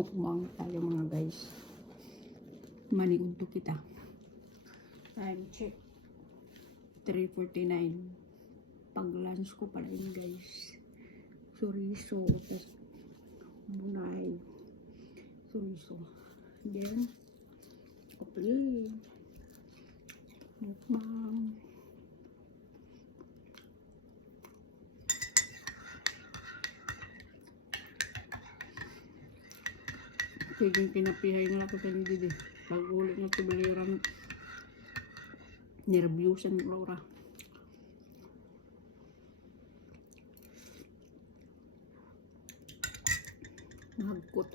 Mukbang tayo mga guys. Maniud to kita. Time check. 3:49. Pag lunch ko pala yun guys. Chorizo. Tapos bunay. Chorizo. Then, kape. Mukbang. Sige, pinapihay nga ako kanina din. Pag ulit nga ito baliran, nireviewsan Laura. Mahagkot.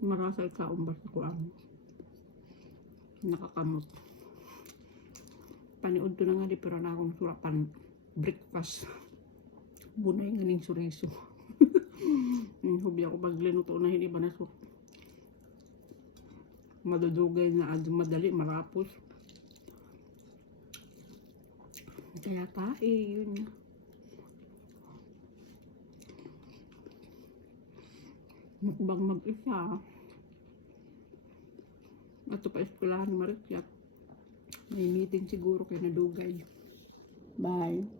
Marasal ka umbar sa kuang. Nakakamot. Paniod to na nga di pero na akong surapan breakfast. Bunay nga ning chorizo. Hubi ako paglinuto na hindi ba na so. Madudugay na madali marapos. Kaya yun. Mukbang mag-isa. Ato pa eskwelahan ni Marikyat. May meeting siguro kay nadugay. Bye.